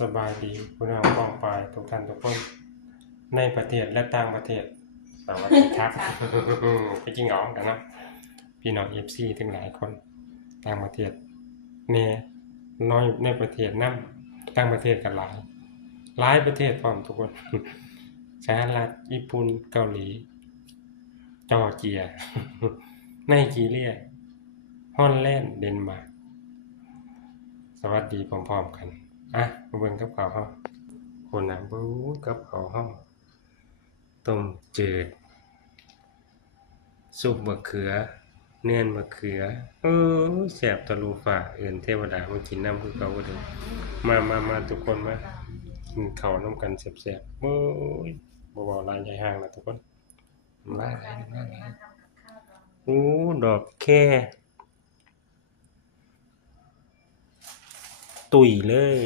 สบายดีผู้นำกองปลายทุกท่านทุกคนในประเทศและต่างประเทศสวัสดีครับ ไปจริงเหรอกันนะพี่น้อง FC ทั้งหลายคนต่างประเทศเนี่ยน้อยในประเทศนำต่างประเทศกันหลายประเทศพร้อมทุกคน สหรัฐญี่ปุ่นเกาหลีจอร์เจีย ไนจีเรียฮอลแลนด์เดนมาร์กสวัสดีพร้อมๆกันมาเบิ่งกับข้าวเฮาคนน่ะบู๊กับข้าวเฮาต้มจืดซุปมะเขือเนื้อมะเขือแซ่บทะลุฟ้าเอิ้นเทวดามากินน้ำคือเก่าเด้อมาทุกคนมากินข้าวนำกันแซ่บๆโอ้ยบ่เว้าหลายใหญ่ห้างนะทุกคนมาหลายดอกแค่ตุ๋ยเลย